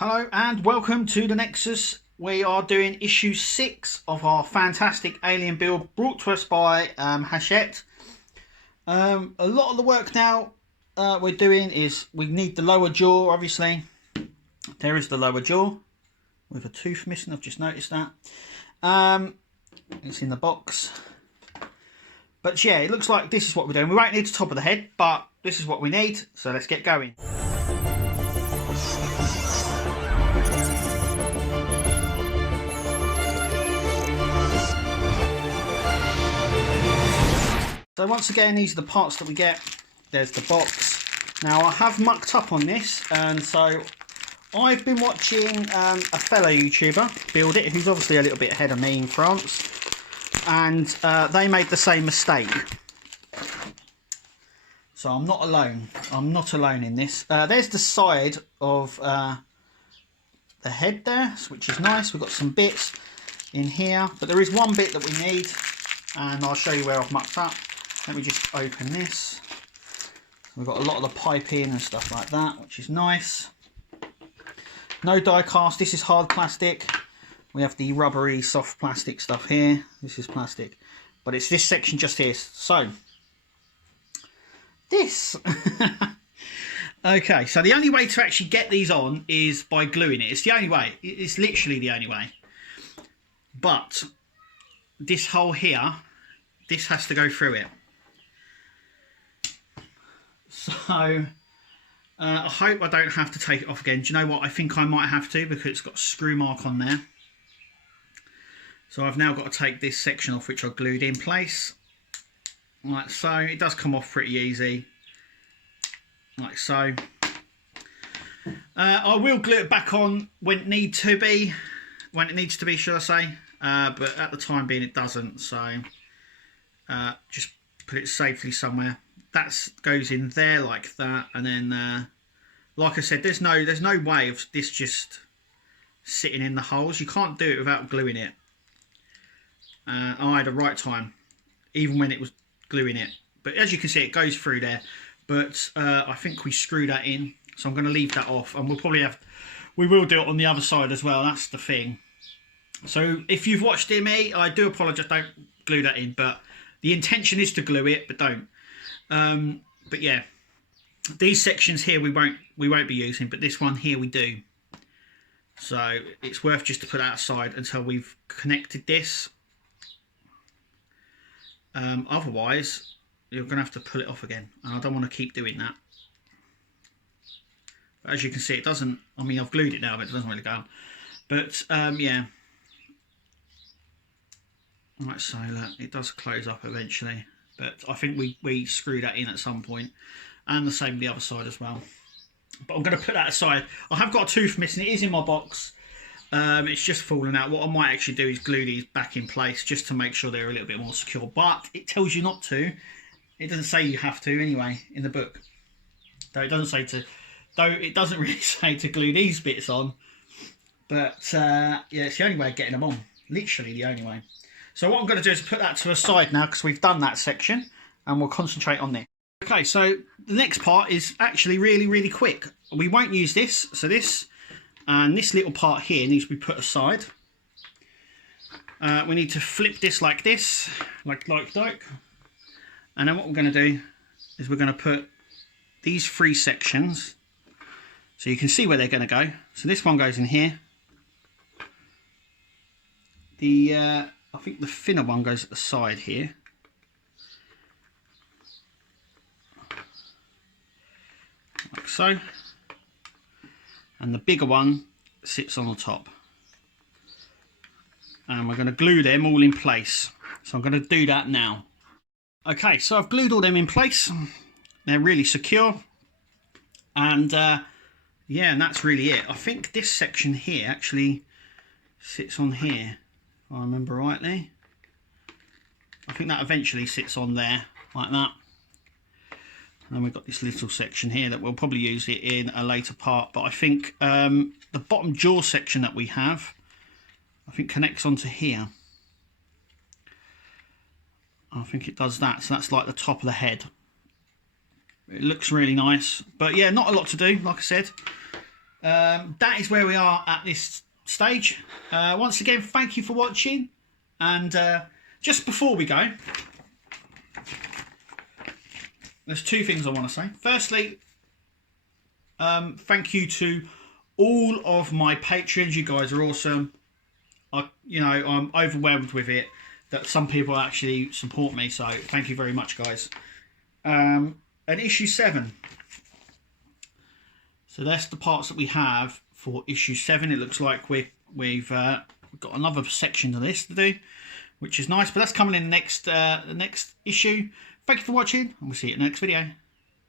Hello and welcome to the Nexus. We are doing issue 6 of our fantastic alien build brought to us by Hachette. A lot of the work now we're doing is we need the lower jaw, obviously. There is the lower jaw with a tooth missing, I've just noticed that. It's in the box. But yeah, it looks like this is what we're doing. We won't need the top of the head, but this is what we need. So let's get going. So once again, these are the parts that we get. There's the box. Now I have mucked up on this, and so I've been watching a fellow YouTuber build it, who's obviously a little bit ahead of me in France, and they made the same mistake. So I'm not alone. I'm not alone in this. There's the side of the head there, which is nice. We've got some bits in here, but there is one bit that we need, and I'll show you where I've mucked up. Let me just open this. We've got a lot of the piping and stuff like that, which is nice. No die cast. This is hard plastic. We have the rubbery soft plastic stuff here. This is plastic, but it's this section just here. So this okay, so the only way to actually get these on is by gluing it. It's the only way. It's literally the only way. But this hole here, this has to go through it. So I hope I don't have to take it off again. Do you know what? I think I might have to, because it's got a screw mark on there. So I've now got to take this section off, which I glued in place. Like so. It does come off pretty easy. Like so. I will glue it back on when it needs to be. When it needs to be, should I say. But at the time being it doesn't. So just put it safely somewhere. That goes in there like that, and then like I said, there's no way of this just sitting in the holes. You can't do it without gluing it. I had a right time even when it was gluing it, but as you can see, it goes through there. But I think we screw that in, so I'm going to leave that off, and we will do it on the other side as well. That's the thing. So if you've watched me, I do apologise, don't glue that in, but the intention is to glue it, but don't. But yeah, these sections here we won't be using, but this one here we do. So it's worth just to put that aside until we've connected this. Otherwise you're gonna have to pull it off again, and I don't want to keep doing that. But as you can see, it doesn't. I mean, I've glued it now, but it doesn't really go on. But yeah. Right, so look, it does close up eventually. But I think we screw that in at some point, and the same with the other side as well. But I'm going to put that aside. I have got a tooth missing. It is in my box. It's just fallen out. What I might actually do is glue these back in place just to make sure they're a little bit more secure. But it tells you not to. It doesn't say you have to anyway in the book. Though it doesn't say to. Though it doesn't really say to glue these bits on. But yeah, it's the only way of getting them on. Literally the only way. So what I'm going to do is put that to a side now, because we've done that section, and we'll concentrate on this. Okay, so the next part is actually really quick. We won't use this, so this and this little part here needs to be put aside. We need to flip this like this, like that. And then what we're going to do is we're going to put these three sections, so you can see where they're going to go. So this one goes in here. I think the thinner one goes at the side here. Like so. And the bigger one sits on the top. And we're going to glue them all in place. So I'm going to do that now. Okay, so I've glued all them in place. They're really secure. And yeah, and that's really it. I think this section here actually sits on here. If I remember rightly. I think that eventually sits on there like that. And then we've got this little section here that we'll probably use it in a later part, but I think the bottom jaw section that we have, I think connects onto here. I think it does that, so that's like the top of the head. It looks really nice, but yeah, not a lot to do, like I said. that is where we are at this stage. Once again, thank you for watching, and just before we go, there's two things I want to say. Firstly, thank you to all of my patrons. You guys are awesome. I'm overwhelmed with it that some people actually support me, so thank you very much, guys. And issue 7. So that's the parts that we have for issue 7. It looks like we've got another section of this to do, which is nice. But that's coming in the next issue. Thank you for watching, and we'll see you in the next video.